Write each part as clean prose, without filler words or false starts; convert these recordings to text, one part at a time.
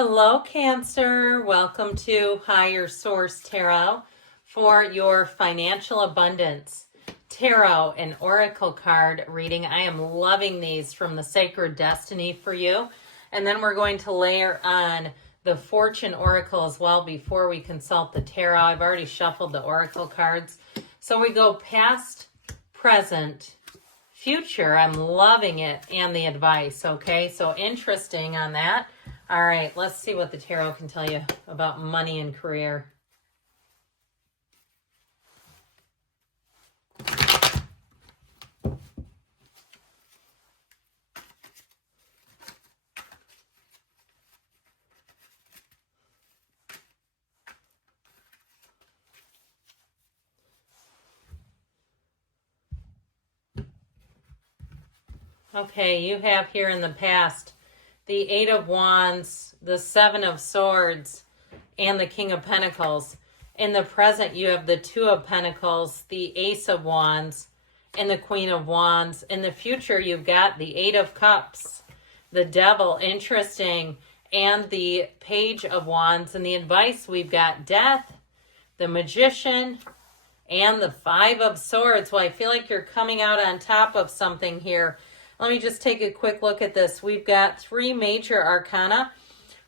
Hello, Cancer. Welcome to Higher Source Tarot for your financial abundance tarot and oracle card reading. I am loving these from the Sacred Destiny for you. And then we're going to layer on the Fortune Oracle as well before we consult the tarot. I've already shuffled the oracle cards. So we go past, present, future. I'm loving it, and the advice. Okay, so interesting on that. All right, let's see what the tarot can tell you about money and career. Okay, you have here in the past the Eight of Wands, the Seven of Swords, and the King of Pentacles. In the present, you have the Two of Pentacles, the Ace of Wands, and the Queen of Wands. In the future, you've got the Eight of Cups, the Devil, interesting, and the Page of Wands. And the advice, we've got Death, the Magician, and the Five of Swords. Well, I feel like you're coming out on top of something here. Let me just take a quick look at this. We've got three major arcana.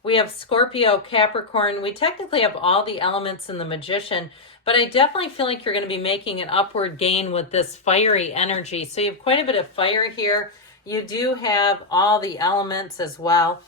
We have Scorpio, Capricorn. We technically have all the elements in the Magician, but I definitely feel like you're going to be making an upward gain with this fiery energy. So you have quite a bit of fire here. You do have all the elements as well.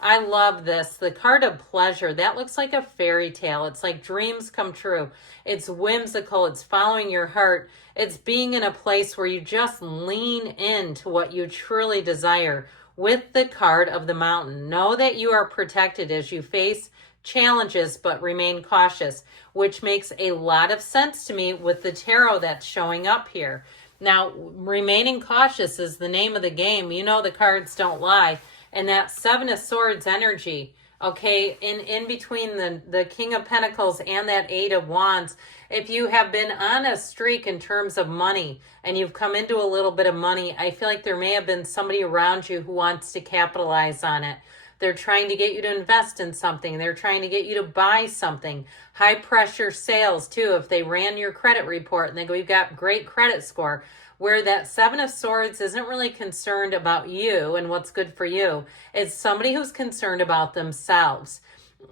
I love this. The card of pleasure, that looks like a fairy tale. It's like dreams come true. It's whimsical. It's following your heart. It's being in a place where you just lean into what you truly desire with the card of the Mountain. Know that you are protected as you face challenges, but remain cautious, which makes a lot of sense to me with the tarot that's showing up here. Now, remaining cautious is the name of the game. You know the cards don't lie. And that Seven of Swords energy, okay, in between the King of Pentacles and that Eight of Wands, if you have been on a streak in terms of money and you've come into a little bit of money, I feel like there may have been somebody around you who wants to capitalize on it. They're trying to get you to invest in something. They're trying to get you to buy something. High pressure sales too. If they ran your credit report and they go, you've got great credit score, where that Seven of Swords isn't really concerned about you and what's good for you. It's somebody who's concerned about themselves.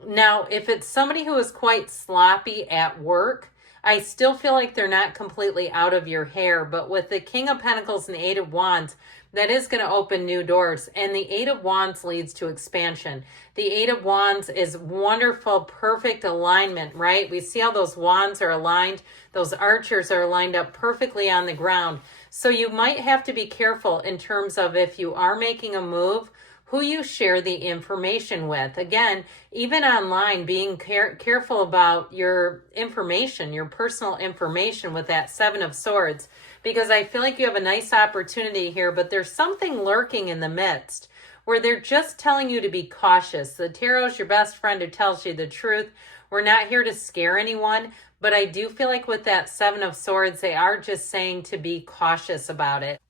Now, if it's somebody who is quite sloppy at work, I still feel like they're not completely out of your hair. But with the King of Pentacles and the Eight of Wands, that is going to open new doors. And the Eight of Wands leads to expansion. The Eight of Wands is wonderful, perfect alignment, right? We see how those wands are aligned. Those archers are lined up perfectly on the ground. So you might have to be careful in terms of if you are making a move, who you share the information with. Again, even online, being careful about your information, your personal information with that Seven of Swords, because I feel like you have a nice opportunity here, but there's something lurking in the midst where they're just telling you to be cautious. The tarot's your best friend who tells you the truth. We're not here to scare anyone, but I do feel like with that Seven of Swords, they are just saying to be cautious about it.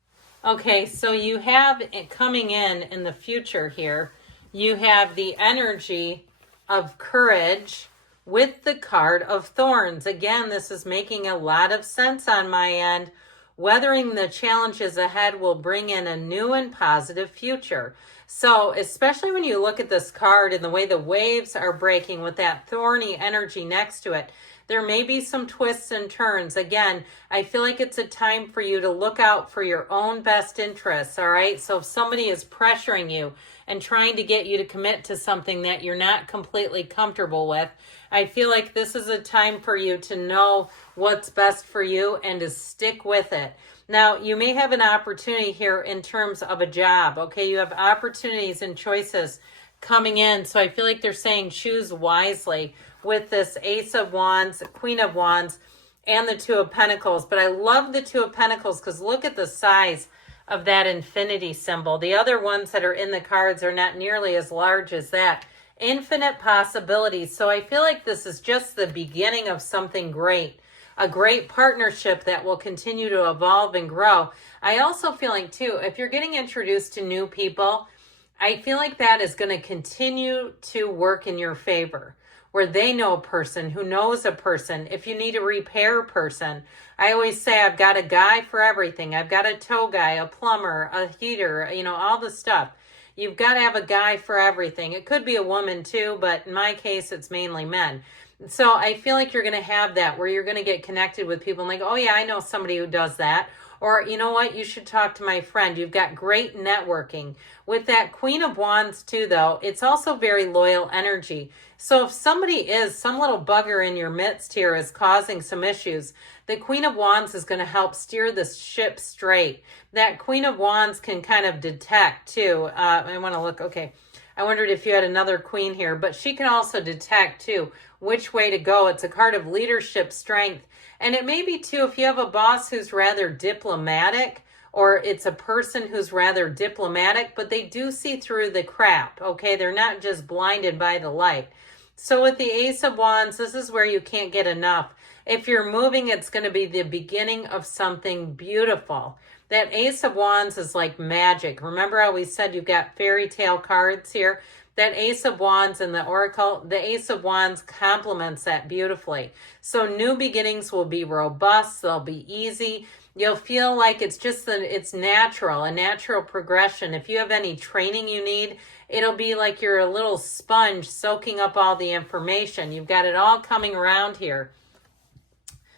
Okay, so you have it coming in the future here, you have the energy of courage with the card of thorns. Again, this is making a lot of sense on my end. Weathering the challenges ahead will bring in a new and positive future. So especially when you look at this card and the way the waves are breaking with that thorny energy next to it, there may be some twists and turns. Again, I feel like it's a time for you to look out for your own best interests, all right? So if somebody is pressuring you and trying to get you to commit to something that you're not completely comfortable with, I feel like this is a time for you to know what's best for you and to stick with it. Now, you may have an opportunity here in terms of a job, okay? You have opportunities and choices coming in. So I feel like they're saying choose wisely with this Ace of Wands, Queen of Wands, and the Two of Pentacles. But I love the Two of Pentacles because look at the size of that infinity symbol. The other ones that are in the cards are not nearly as large as that. Infinite possibilities. So I feel like this is just the beginning of something great. A great partnership that will continue to evolve and grow. I also feel like, too, if you're getting introduced to new people, I feel like that is going to continue to work in your favor, where they know a person who knows a person. If you need a repair person, I always say I've got a guy for everything. I've got a tow guy, a plumber, a heater, all the stuff. You've got to have a guy for everything. It could be a woman too, but in my case, it's mainly men. So I feel like you're going to have that where you're going to get connected with people and like, oh yeah, I know somebody who does that. Or you know what, you should talk to my friend. You've got great networking. With that Queen of Wands too, though, it's also very loyal energy. So if somebody some little bugger in your midst here is causing some issues, the Queen of Wands is going to help steer the ship straight. That Queen of Wands can kind of detect too. I want to look, okay. I wondered if you had another queen here, but she can also detect too which way to go. It's a card of leadership, strength. And it may be too, if you have a boss who's rather diplomatic, or it's a person who's rather diplomatic, but they do see through the crap, okay? They're not just blinded by the light. So with the Ace of Wands, this is where you can't get enough. If you're moving, it's going to be the beginning of something beautiful. That Ace of Wands is like magic. Remember how we said you've got fairy tale cards here? That Ace of Wands and the Oracle, the Ace of Wands complements that beautifully. So new beginnings will be robust. They'll be easy. You'll feel like it's natural, a natural progression. If you have any training you need, it'll be like you're a little sponge soaking up all the information. You've got it all coming around here.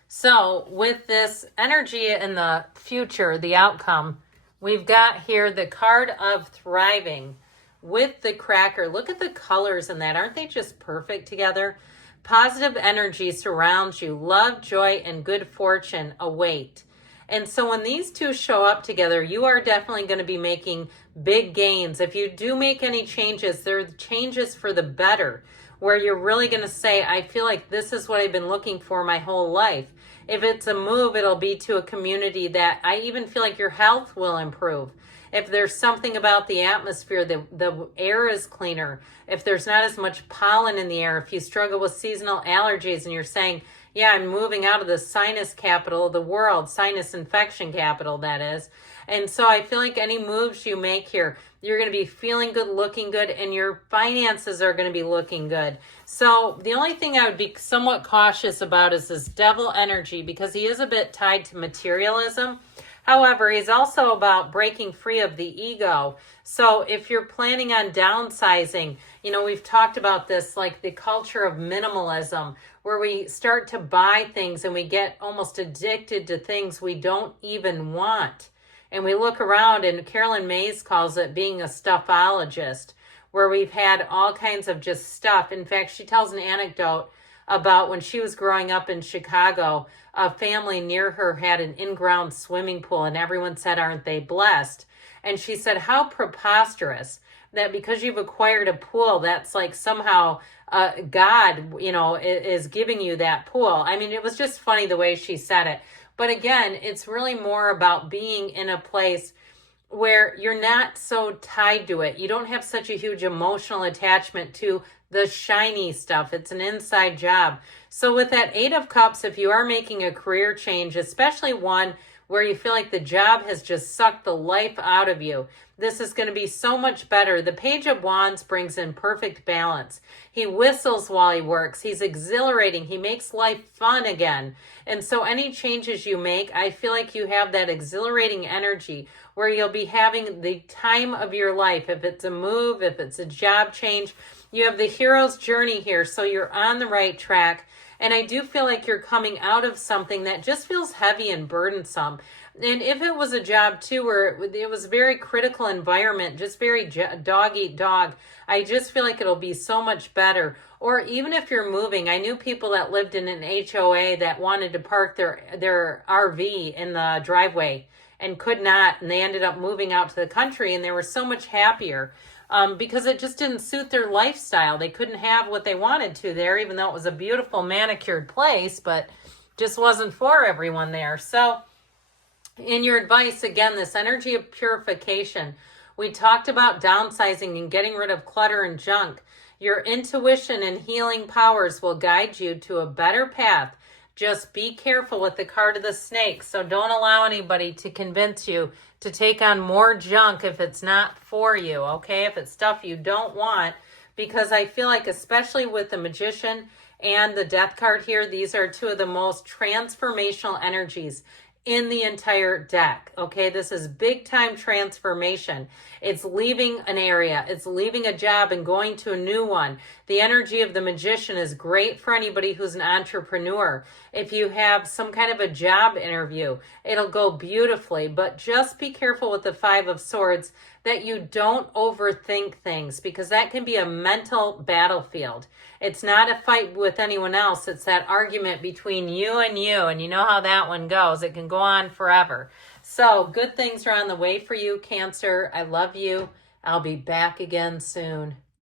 So with this energy in the future, the outcome, we've got here the card of thriving with the cracker. Look at the colors in that. Aren't they just perfect together? Positive energy surrounds you. Love, joy, and good fortune await. And so when these two show up together, you are definitely going to be making big gains. If you do make any changes, they're changes for the better, where you're really going to say, I feel like this is what I've been looking for my whole life. If it's a move, it'll be to a community that I even feel like your health will improve. If there's something about the atmosphere, the air is cleaner. If there's not as much pollen in the air, if you struggle with seasonal allergies and you're saying, yeah, I'm moving out of the sinus capital of the world, sinus infection capital, that is. And so I feel like any moves you make here, you're going to be feeling good, looking good, and your finances are going to be looking good. So the only thing I would be somewhat cautious about is this devil energy, because he is a bit tied to materialism. However, he's also about breaking free of the ego. So if you're planning on downsizing, we've talked about this, like the culture of minimalism, where we start to buy things and we get almost addicted to things we don't even want. And we look around, and Carolyn Mays calls it being a stuffologist, where we've had all kinds of just stuff. In fact, she tells an anecdote about when she was growing up in Chicago, a family near her had an in-ground swimming pool, and everyone said, aren't they blessed? And she said, how preposterous that because you've acquired a pool, that's like somehow God, is giving you that pool. I mean, it was just funny the way she said it. But again, it's really more about being in a place where you're not so tied to it. You don't have such a huge emotional attachment to the shiny stuff. It's an inside job. So with that Eight of Cups, if you are making a career change, especially one where you feel like the job has just sucked the life out of you, this is going to be so much better. The Page of Wands brings in perfect balance. He whistles while he works. He's exhilarating. He makes life fun again. And so any changes you make, I feel like you have that exhilarating energy where you'll be having the time of your life. If it's a move, if it's a job change, you have the hero's journey here. So you're on the right track. And I do feel like you're coming out of something that just feels heavy and burdensome. And if it was a job too, where it was a very critical environment, just very dog eat dog, I just feel like it'll be so much better. Or even if you're moving, I knew people that lived in an HOA that wanted to park their RV in the driveway and could not. And they ended up moving out to the country, and they were so much happier. Because it just didn't suit their lifestyle. They couldn't have what they wanted to there, even though it was a beautiful manicured place, but just wasn't for everyone there. So in your advice, again, this energy of purification, we talked about downsizing and getting rid of clutter and junk. Your intuition and healing powers will guide you to a better path Just be careful with the card of the snake. So don't allow anybody to convince you to take on more junk if it's not for you, okay? If it's stuff you don't want, because I feel like especially with the Magician and the Death card here, these are two of the most transformational energies in the entire deck. Okay, this is big time transformation. It's leaving an area, it's leaving a job and going to a new one. The energy of the Magician is great for anybody who's an entrepreneur. If you have some kind of a job interview, it'll go beautifully, but just be careful with the Five of Swords that you don't overthink things, because that can be a mental battlefield. It's not a fight with anyone else. It's that argument between you, and you know how that one goes. It can go on forever. So good things are on the way for you, Cancer. I love you. I'll be back again soon.